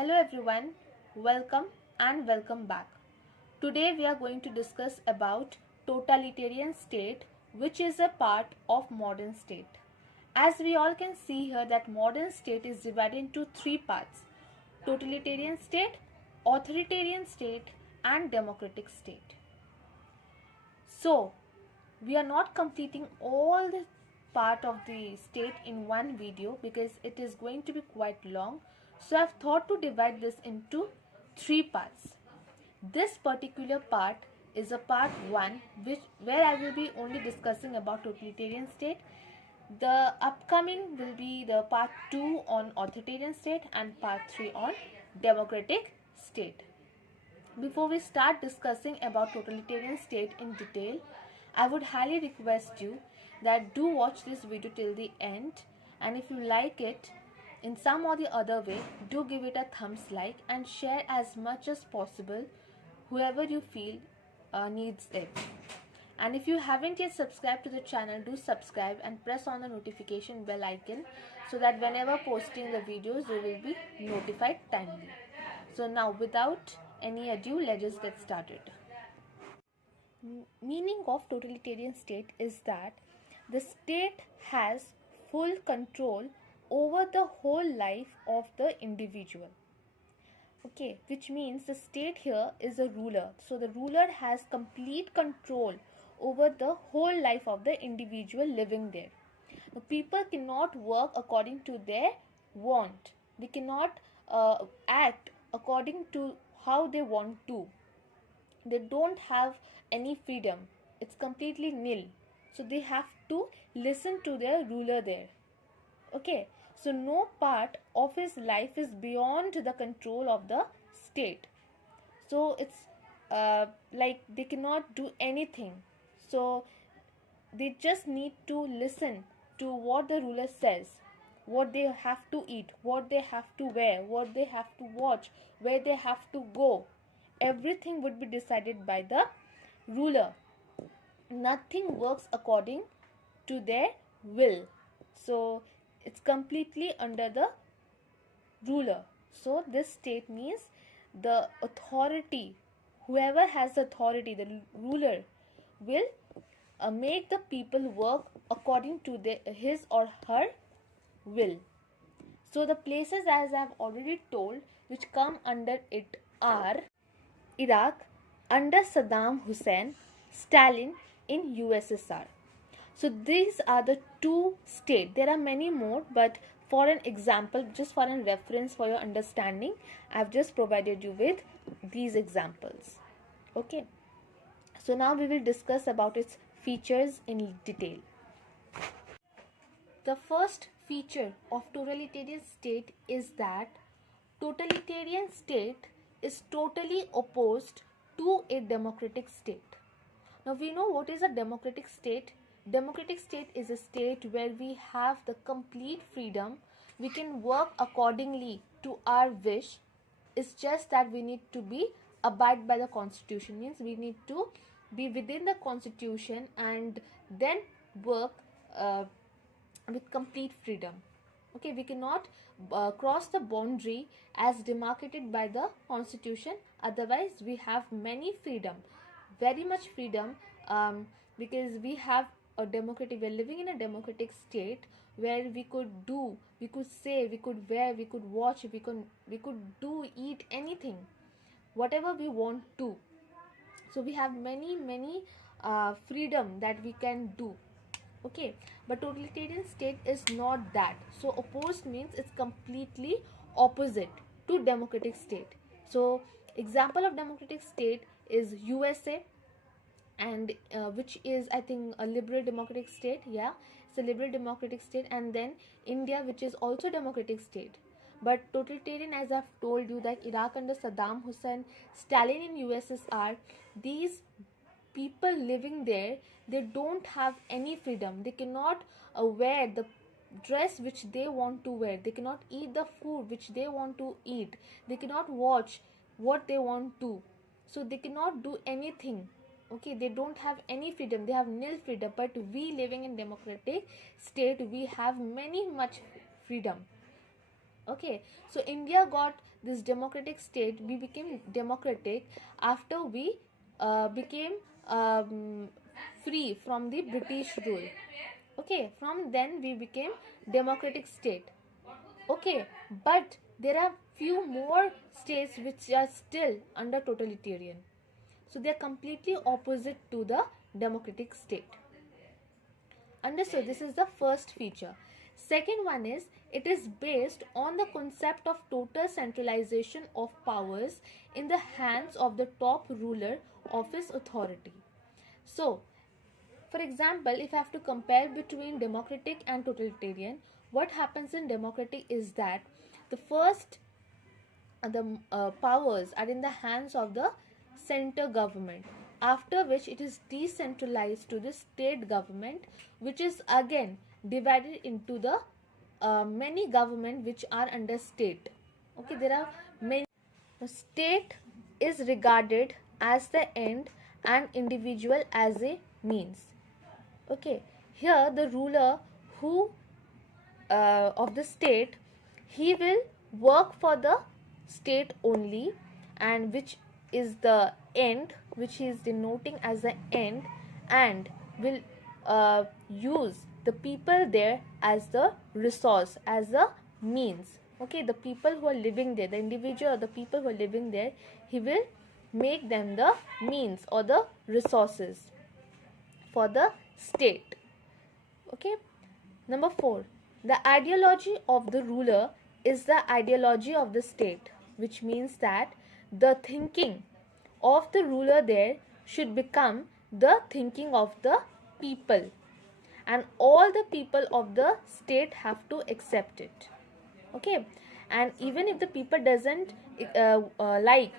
Hello everyone, welcome and welcome back. Today we are going to discuss about totalitarian state, which is a part of modern state. As we all can see here that modern state is divided into three parts: totalitarian state, authoritarian state and democratic state. So we are not completing all the part of the state in one video because it is going to be quite long. So I've thought to divide this into three parts. This particular part is a part 1 where I will be only discussing about totalitarian state. The upcoming will be the part 2 on authoritarian state and part 3 on democratic state. Before we start discussing about totalitarian state in detail, I would highly request you that do watch this video till the end, and if you like it in some or the other way, do give it a thumbs like and share as much as possible whoever you feel needs it. And if you haven't yet subscribed to the channel, do subscribe and press on the notification bell icon so that whenever posting the videos you will be notified timely. So now without any ado, let's just get started. Meaning of totalitarian state is that the state has full control over the whole life of the individual. Okay, which means the state here is a ruler. So the ruler has complete control over the whole life of the individual living there. The people cannot work according to their want. They cannot act according to how they want to. They don't have any freedom. It's completely nil. So they have to listen to their ruler there. Okay, so no part of his life is beyond the control of the state. So it's like they cannot do anything. So they just need to listen to what the ruler says, what they have to eat, what they have to wear, what they have to watch, where they have to go. Everything would be decided by the ruler. Nothing works according to their will. So it's completely under the ruler. So this state means the authority, whoever has authority, the ruler, will make the people work according to his or her will. So the places, as I've already told, which come under it are Iraq under Saddam Hussein, Stalin in USSR. So these are the two states. There are many more, but for an example, just for a reference for your understanding, I've just provided you with these examples. Okay. So now we will discuss about its features in detail. The first feature of totalitarian state is that totalitarian state is totally opposed to a democratic state. Now we know what is a democratic state. Democratic state is a state where we have the complete freedom. We can work accordingly to our wish. It's just that we need to be abide by the constitution. Means we need to be within the constitution and then work with complete freedom. Okay, we cannot cross the boundary as demarcated by the constitution. Otherwise we have many freedom, very much freedom, because we have a democratic, we're living in a democratic state where we could do, we could say, we could wear, we could watch, we could do, eat anything, whatever we want to. So we have many freedom that we can do. Okay, but totalitarian state is not that. So opposed means it's completely opposite to democratic state. So example of democratic state is USA, and which is, I think, a liberal democratic state. Yeah, it's a liberal democratic state. And then India, which is also democratic state. But totalitarian, as I've told you, that Iraq under Saddam Hussein, Stalin in USSR, these people living there, they don't have any freedom. They cannot wear the dress which they want to wear. They cannot eat the food which they want to eat. They cannot watch what they want to. So they cannot do anything. Okay, they don't have any freedom. They have nil freedom. But we living in democratic state, we have much freedom. Okay, so India got this democratic state, we became democratic after we became free from the British rule. Okay, from then we became democratic state. Okay, but there are few more states which are still under totalitarian. So they are completely opposite to the democratic state. Understood? This is the first feature. Second one is, it is based on the concept of total centralization of powers in the hands of the top ruler of his authority. So, for example, if I have to compare between democratic and totalitarian, what happens in democratic is that the first powers are in the hands of the center government, after which it is decentralized to the state government, which is again divided into the many government which are under state. Okay, there are many. The state is regarded as the end and individual as a means. Okay, here the ruler who of the state, he will work for the state only, and which is the end, which he is denoting as the end, and will use the people there as the resource, as the means. Okay, the people who are living there, the individual or the people who are living there, he will make them the means or the resources for the state. Okay, number 4, the ideology of the ruler is the ideology of the state, which means that the thinking of the ruler there should become the thinking of the people, and all the people of the state have to accept it. Okay, and even if the people doesn't like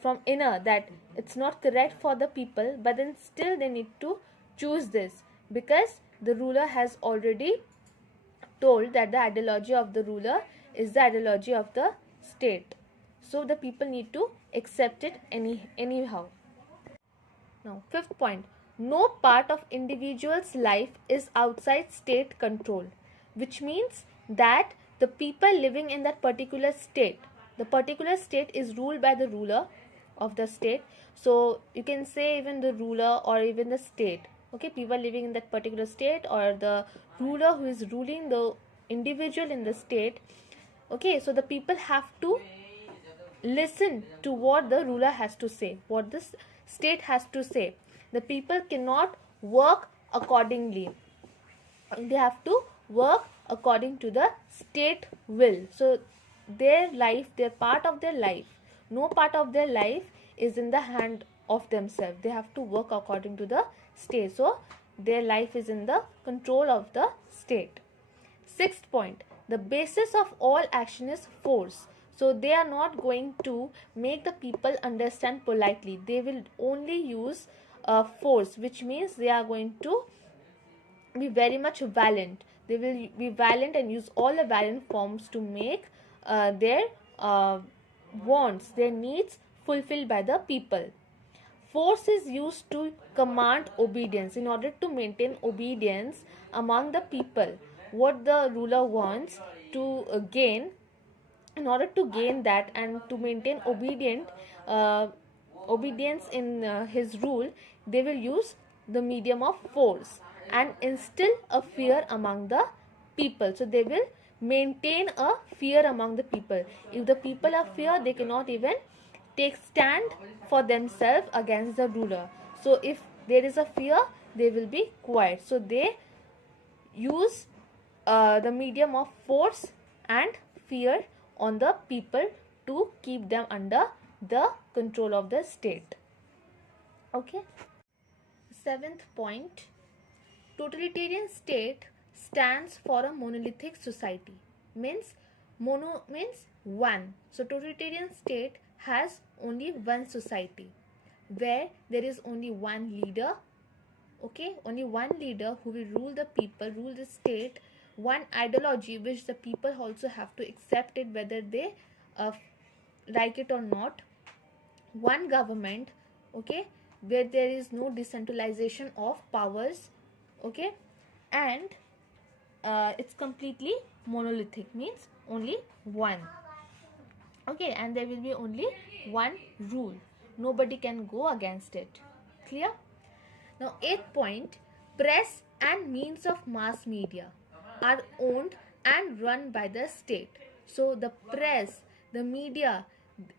from inner that it's not correct for the people, but then still they need to choose this, because the ruler has already told that the ideology of the ruler is the ideology of the state. So the people need to accept it anyhow. Now, 5th point, no part of individual's life is outside state control, which means that the people living in that particular state, the particular state is ruled by the ruler of the state. So you can say even the ruler or even the state. Okay, people living in that particular state, or the ruler who is ruling the individual in the state. Okay, so the people have to listen to what the ruler has to say, what the state has to say. The people cannot work accordingly. They have to work according to the state will. So their life, their part of their life, no part of their life is in the hand of themselves. They have to work according to the state. So their life is in the control of the state. 6th point, the basis of all action is force. So they are not going to make the people understand politely. They will only use force, which means they are going to be very much violent. They will be violent and use all the violent forms to make their wants, their needs fulfilled by the people. Force is used to command obedience, in order to maintain obedience among the people. What the ruler wants to gain, in order to gain that and to maintain obedience in his rule, they will use the medium of force and instill a fear among the people. So they will maintain a fear among the people. If the people are fear, they cannot even take stand for themselves against the ruler. So if there is a fear, they will be quiet. So they use the medium of force and fear on the people to keep them under the control of the state. Okay. 7th point, totalitarian state stands for a monolithic society. Means mono means one. So totalitarian state has only one society, where there is only one leader. Okay, only one leader who will rule the people, rule the state. One ideology which the people also have to accept it, whether they like it or not. One government, okay, where there is no decentralization of powers. Okay, and it's completely monolithic, means only one. Okay, and there will be only one rule. Nobody can go against it. Clear? Now, eighth point, press and means of mass media are owned and run by the state. So, the press, the media,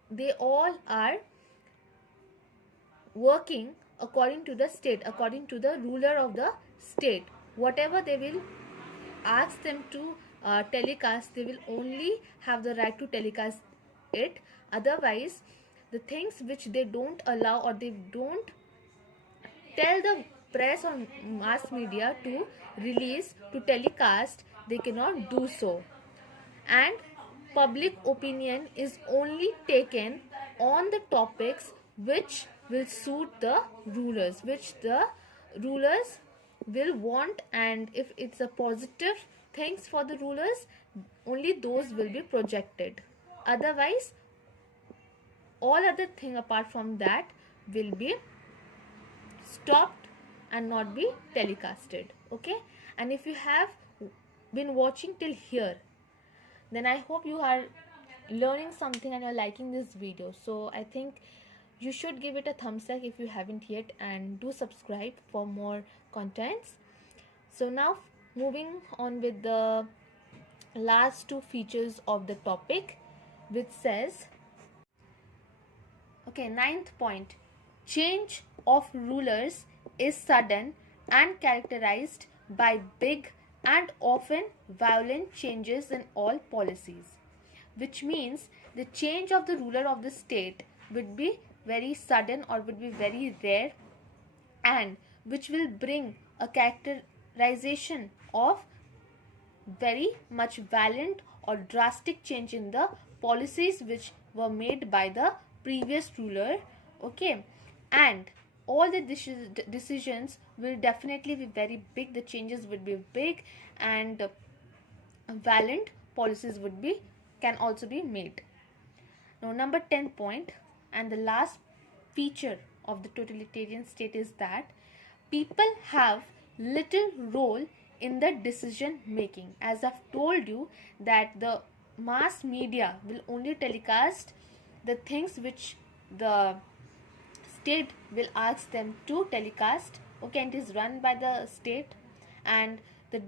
they all are working according to the state, according to the ruler of the state. Whatever they will ask them to telecast, they will only have the right to telecast it. Otherwise, the things which they don't allow or they don't tell the press or mass media to release, to telecast, they cannot do so. And public opinion is only taken on the topics which will suit the rulers, which the rulers will want, and if it's a positive things for the rulers, only those will be projected. Otherwise, all other thing apart from that will be stopped and not be telecasted. Okay, and if you have been watching till here, then I hope you are learning something and you're liking this video. So I think you should give it a thumbs up if you haven't yet, and do subscribe for more contents. So now moving on with the last two features of the topic, which says, okay, ninth point, change of rulers is sudden and characterized by big and often violent changes in all policies, which means the change of the ruler of the state would be very sudden or would be very rare, and which will bring a characterization of very much violent or drastic change in the policies which were made by the previous ruler. Okay, and all the decisions will definitely be very big, the changes would be big, and violent policies would be can also be made. Now, number 10 point and the last feature of the totalitarian state is that people have little role in the decision making. As I've told you that the mass media will only telecast the things which the state will ask them to telecast. Okay, and it is run by the state, and the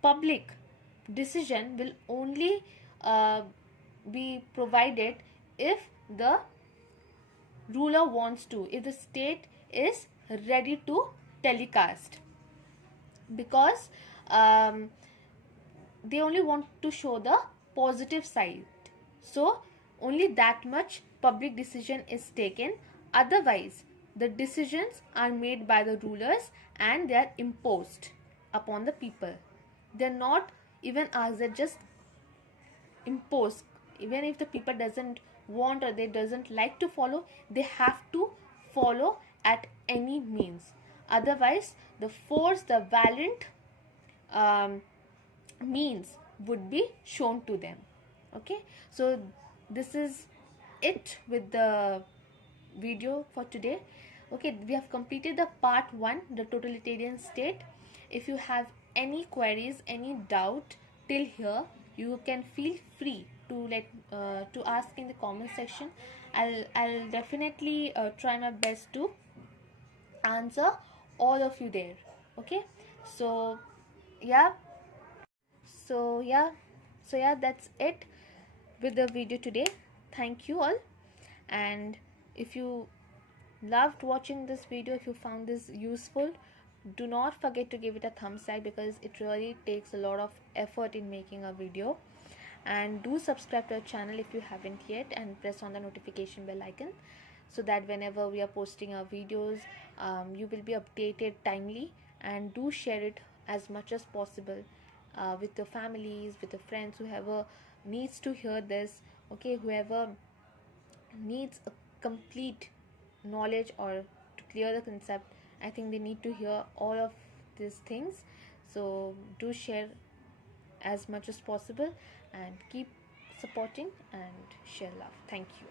public decision will only be provided if the ruler wants to, if the state is ready to telecast, because they only want to show the positive side. So only that much public decision is taken. Otherwise, the decisions are made by the rulers and they are imposed upon the people. They are not even asked, they just imposed. Even if the people doesn't want or they doesn't like to follow, they have to follow at any means. Otherwise, the force, the violent means would be shown to them. Okay, so this is it with the video for today. Okay, we have completed the part 1, the totalitarian state. If you have any queries, any doubt till here, you can feel free to to ask in the comment section. I'll definitely try my best to answer all of you there. Okay, so yeah, so yeah, that's it with the video today. Thank you all, and if you loved watching this video, if you found this useful, do not forget to give it a thumbs up, because it really takes a lot of effort in making a video. And do subscribe to our channel if you haven't yet, and press on the notification bell icon, so that whenever we are posting our videos, you will be updated timely. And do share it as much as possible with your families, with your friends, whoever needs to hear this. Okay, whoever needs a complete knowledge or to clear the concept, I think they need to hear all of these things. So do share as much as possible, and keep supporting and share love. Thank you.